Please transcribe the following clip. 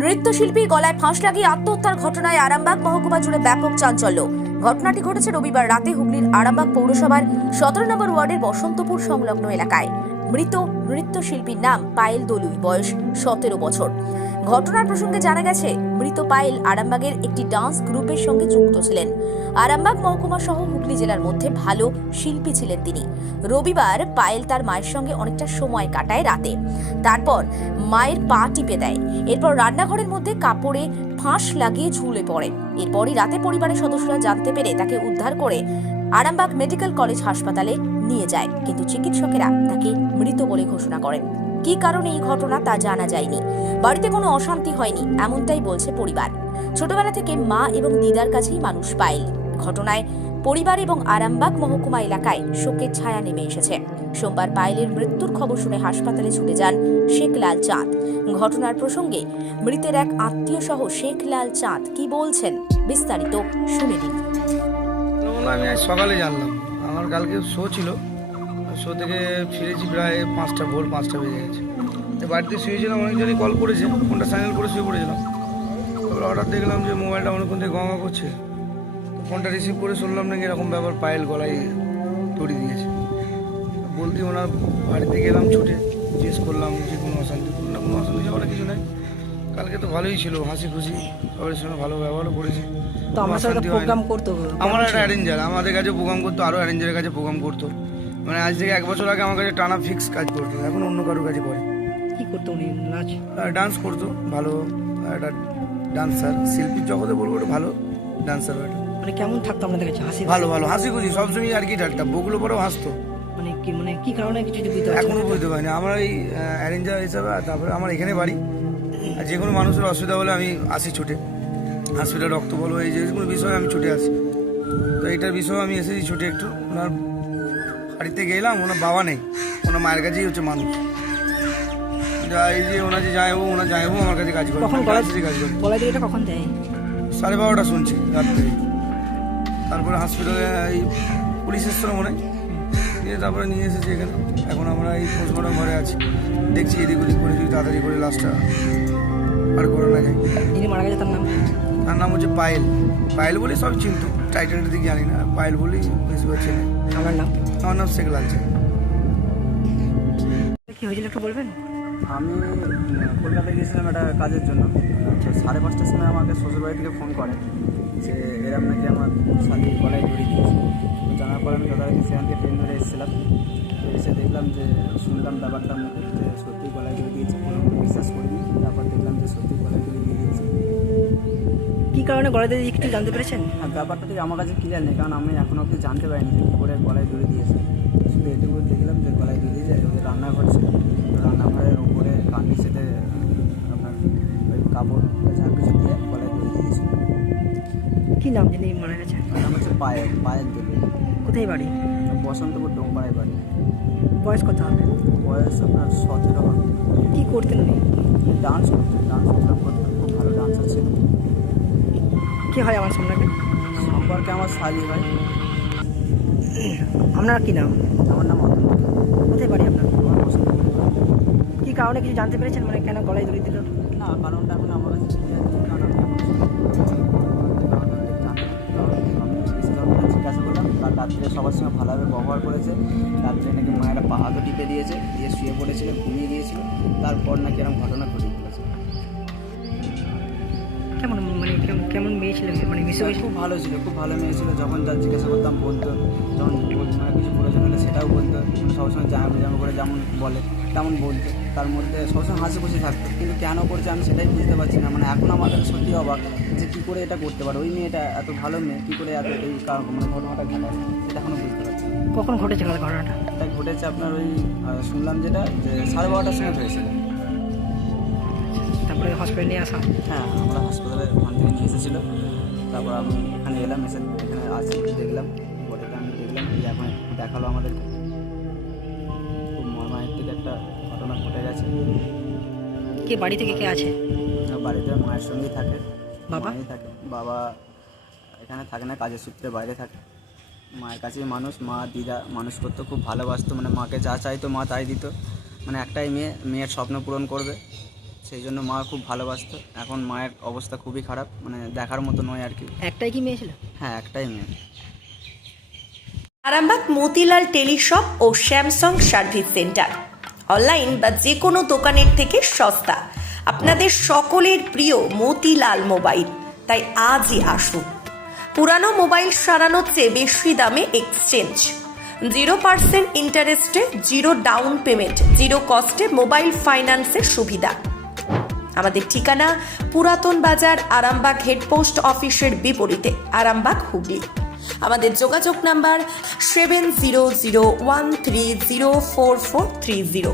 নৃত্যশিল্পী গলায় ফাঁস লাগিয়ে আত্মহত্যার ঘটনায় আরামবাগ মহকুমা জুড়ে ব্যাপক চাঞ্চল্য। ঘটনাটি ঘটেছে রবিবার রাতে হুগলির আরামবাগ পৌরসভার 17 নম্বর ওয়ার্ডের বসন্তপুর সংলগ্ন এলাকায়। মৃত নৃত্যশিল্পীর নাম পায়েল দলুই, বয়স 17 বছর। ঘটনার প্রসঙ্গে জানা গেছে, মৃত পায়েল আরামবাগের একটি ডান্স গ্রুপের সঙ্গে যুক্ত ছিলেন। আরামবাগ মহকুমা সহ হুগলি জেলার মধ্যে ভালো শিল্পী ছিলেন তিনি। রবিবার পায়েল তার মায়ের সঙ্গে অনেকটা সময় কাটায় রাতে। তারপর মায়ের পা টিপে দেয়। এরপর রান্নাঘরের মধ্যে কাপড়ে ফাঁস লাগিয়ে ঝুলে পড়ে। এরপরই রাতে পরিবারের সদস্যরা জানতে পেরে তাকে উদ্ধার করে আরামবাগ মেডিকেল কলেজ হাসপাতালে নিয়ে যায়, কিন্তু চিকিৎসকেরা তাকে মৃত বলে ঘোষণা করেন। কী কারণে এই ঘটনা তা জানা যায়নি। বাড়িতে কোনো অশান্তি হয়নি এমনটাই বলছে পরিবার। ছোটবেলা থেকে মা এবং দিদার কাছেই মানুষ পায়েল। ঘটনায় পরিবার এবং আরামবাগ মহকুমা এলাকায় শোকের ছায়া নেমে এসেছে। সোমবার পায়েলের মৃত্যুর খবর শুনে হাসপাতালে ছুটে যান শেখ লাল চাঁদ। ঘটনার প্রসঙ্গে মৃতের এক আত্মীয় সহ শেখ লাল চাঁদ কি বলছেন বিস্তারিত শুনে নিন। আমি আজ সকালে জানলাম, আমার কালকে শো ছিল, শো থেকে ফিরেছি প্রায় ভোর পাঁচটা বেজে গেছে। বাড়িতে শুয়েছিলাম, অনেকজনই কল করেছে, ফোনটা সাইলেন্ট করে শুয়ে পড়েছিলাম। তারপরে হঠাৎ দেখলাম যে মোবাইলটা অনেকক্ষণ থেকে গঙ্গা করছে। তো ফোনটা রিসিভ করে শুনলাম নাকি এরকম ব্যাপার, পায়েল গলায় দড়ি দিয়েছে। বলতে ওনার বাড়িতে গেলাম ছুটে, জিজ্ঞেস করলাম যে কোনো অশান্তি, না কোনো অশান্তি যাওয়ার কিছু নেই। কালকে তো ভালোই ছিল, হাসি খুশি, সবার সঙ্গে ভালো ব্যবহারও করেছে। তো আমার সাথে প্রোগ্রাম করতো, আমার একটা অ্যারেঞ্জার আমাদের কাছে প্রোগ্রাম করতো, আরও অ্যারেঞ্জারের কাছে প্রোগ্রাম করতো। মানে আজ থেকে 1 বছর আগে আমার কাছে টানা ফিক্স কাজ করতো, এখন অন্য কারোর কাছে করে। কি করতো উনি? নাচ, ডান্স করতো, ভালো একটা ডান্সার, শিল্পীর জগতে বলবো একটা ভালো ডান্সার। মানে কেমন থাকতো আপনাদের কাছে? হাসি ভালো ভালো হাসি খুশি, সবসময় আর কি ঠাট্টা, বগুলো পরেও হাসতো। মানে কি কারণে কিছু বুঝতে পারছেন? এখনো বুঝতে পারিনি। আমার এই অ্যারেঞ্জার হিসাবে, তারপরে আমার এখানে বাড়ি, আর যে কোনো মানুষের অসুবিধা হলে আমি আসি ছুটে, হসপিটাল রক্ত বলো, এই যে কোনো বিষয়ে আমি ছুটে আসি। তো এইটার বিষয়ে আমি এসেছি ছুটে একটু। ওনার বাড়িতে গেলাম, ওনার বাবা নেই, ওনার মায়ের কাছেই হচ্ছে মানুষ। এই যে ওনার যে ওনার জামাইবাবু আমার কাছে কাজ করে। কখন কাজ করে গলায় দিয়ে এটা কখন দেয়? 12:30 শুনছি রাত্রে। তারপরে হসপিটালে এই পুলিশ এসেছিল মনে হয়, দিয়ে তারপরে নিয়ে এসেছি এখানে। এখন আমরা এই পোস্টমর্টম ঘরে আছি, দেখছি এদিক ওদিক করে যদি তাড়াতাড়ি করে লাশটা আর করে না যায়। যিনি মারা গেছে তার নাম হচ্ছে পায়েল। পায়েল বলে সব চিনতো, টাইটেলটা দিকে জানি না, পায়েল বলেই বেশিরভাগ চেনে। আমার নাম শেখ লাল চাঁদ। কি হয়েছিল একটু বলবেন? আমি কলকাতায় গিয়েছিলাম একটা কাজের জন্য। তো 5:30টার সময় আমাকে শ্বশুরবাড়ি থেকে ফোন করে যে এরম নাকি আমার শালি গলায় দড়ি দিয়েছে। তো জানার পর আমি যথারীতি সেখান থেকে ট্রেন ধরে এসেছিলাম। তো এসে দেখলাম যে শুনলাম ব্যাপারটা যে সত্যি গলায় দড়ি দিয়েছে, কোনো বিশ্বাস করিনি। তারপর দেখলাম যে সত্যি গলায় দড়ি দিয়ে দিয়েছে। কি কারণে গলায় দিয়ে একটু জানতে পেরেছেন? হ্যাঁ, ব্যাপারটা থেকে আমার কাছে ক্লিয়ার নেই, কারণ আমি এখনও অবধি জানতে পারিনি যে কী করে গলায় দড়ি দিয়েছে। শুধু এটুকু দেখলাম যে গলায় দড়ি দিয়েছে। ওদের রান্নাঘর ছিল, রান্নাঘরের উপরে কান্ডিসেতে আপনার ওই কাপড় যা কিছু দিয়ে গলায় দড়ি দিয়েছিল। কি নাম যিনি মারা গেছে? ওর নাম হচ্ছে পায়েল দলুই। কোথায় বাড়ি? বসন্তপুর ডোমপাড়ায় বাড়ি। বয়স কত হবে? বয়স আপনার 17 হবে। কি করতেন উনি? ডান্স করতেন, ডান্স প্রোগ্রাম করতেন, খুব ভালো ডান্সার ছিল। কি হয় আমার সম্পর্কে? সম্পর্কে আমার শালি ভাই। আপনার কি নাম? আমার নাম অতন। কোথায় বাড়ি আপনার? আমার বসন্তপুর। কি কারণে কিছু জানতে পেরেছেন, মানে কেন গলায় দড়ি দিল? না, কারণটা এখন আমার কাছে clear নেই, কারণ আমি কারণটা ঠিক জানি না। কারণ আমি বিশেষজ্ঞরা জিজ্ঞাসা করলাম, তার রাত্রে সবার সঙ্গে ভালোভাবে ব্যবহার করেছে। রাত্রে নাকি মায়েরা পা হাতও টিপে দিয়েছে, দিয়ে শুয়ে পড়েছিল, ঘুমিয়ে গিয়েছিল। তারপর নাকি এরকম ঘটনা ঘটে ফেলেছে। কেমন কেমন মেয়ে ছিল? মানে মিশে খুব ভালো ছিল, খুব ভালো মেয়ে ছিল। যখন যা জিজ্ঞাসা করতাম বলতো, যখন কিছু প্রয়োজন হলে সেটাও বলতো। সবসময় জামা করে যেমন বলে তেমন বলতো। তার মধ্যে সবসময় হাসি খুশি থাকতো। কিন্তু কেন করছে আমি সেটাই বুঝতে পারছি না। মানে এখন আমার কাছে সত্যি অবাক যে কী করে এটা করতে পারে। ওই মেয়েটা এত ভালো মেয়ে, কী করে এত এই মানে ঘটনাটা ঘটায়, সেটা এখনও বুঝতে পারছি না। কখন ঘটেছে ঘটনাটা? এটা ঘটেছে আপনার ওই শুনলাম যেটা যে 12:30টার সময় হয়েছিল। তারপরে হসপিটালে নিয়ে আসা? হ্যাঁ, আমরা হাসপাতালে ওখান থেকে নিয়ে এসেছিলো। তারপর আমি এখানে এলাম, এসে এখানে আসি, দেখলাম বডিটা, আমি দেখলাম যে এখন দেখালো আমাদেরকে। খুব মর্মান্তিক একটা ঘটনা ঘটে গেছে। কে বাড়ি থেকে কে আছে? বাড়িতে মায়ের সঙ্গেই থাকে, বাবা? মাই থাকে। বাবা এখানে থাকে না, কাজের সূত্রে বাইরে থাকে। মায়ের কাছেই মানুষ। মা দিদা মানুষ করতো, খুব ভালোবাসতো। মানে মাকে যা চাইতো মা তাই দিত। মানে একটাই মেয়ে, মেয়ের স্বপ্ন পূরণ করবে, সেই জন্য মা খুব ভালোবাসতো। এখন মায়ের অবস্থা খুবই খারাপ, মানে দেখার মতো নয় আর কি। একটাই কি মেয়ে ছিল? হ্যাঁ, একটাই মেয়ে। আরামবাগ মতিলাল টেলিশপ ও স্যামসাং সার্ভিস সেন্টার অনলাইন বা যে কোনো দোকানের থেকে সস্তা। আপনাদের সকলের প্রিয় মতিলাল মোবাইল, তাই আজই আসুন। পুরানো মোবাইল সারানোর চেয়ে বেশি দামে এক্সচেঞ্জ, 0% ইন্টারেস্টে, 0 ডাউন পেমেন্ট, 0 কস্টে মোবাইল ফাইন্যান্সের সুবিধা। আমাদের ঠিকানা পুরাতন বাজার, আরামবাগ হেডপোস্ট অফিসের বিপরীতে, আরামবাগ, হুগলি। আমাদের যোগাযোগ নাম্বার 7001304430।